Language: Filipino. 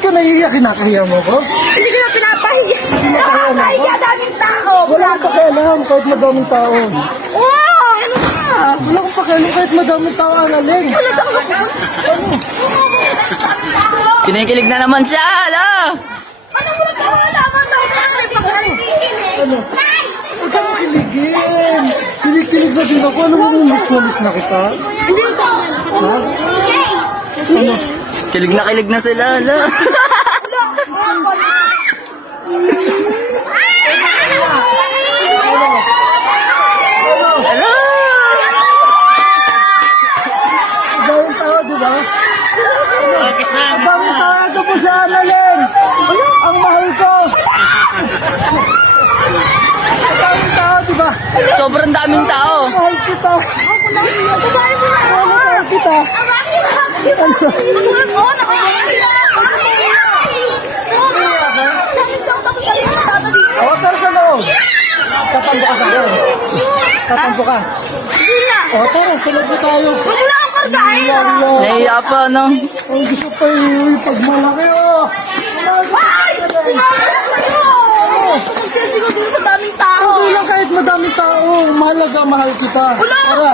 ka nahihiya? Kinakahiya mo ko? Hindi ko na pinapahiya. Nakakahiya, daming tao. Wala akong pakialam kahit madaming tao. Wow! Ano ka? Wala akong pakialam kahit madaming tao, Annalyn. Wala sa mga Kinikilig na naman siya, ala! Ano mo na wala ka Ano? Huwag ka makiligin. Kilig-kilig na din ako. Ano mo miss na kita? Hindi ko. Ha? Ano? Kilig na sila, ala! Ala! Daming tao, di ba? Focus na! Ang daming tao. Ito po si Annalyn. Ang mahal ko. Ang daming tao, di ba? Sobrang daming tao! Mahal kita. Mahal kita. O, tara sa loob. Tatambo ka sa loob. Tatambo ka. O, tara, sa loob na tayo. Nahiya pa, no? Ang gusto pa yung pagmalaki, oh. Sa daming tao. Hindi lang kahit madaming tao. Mahalaga, mahal kita. Tara.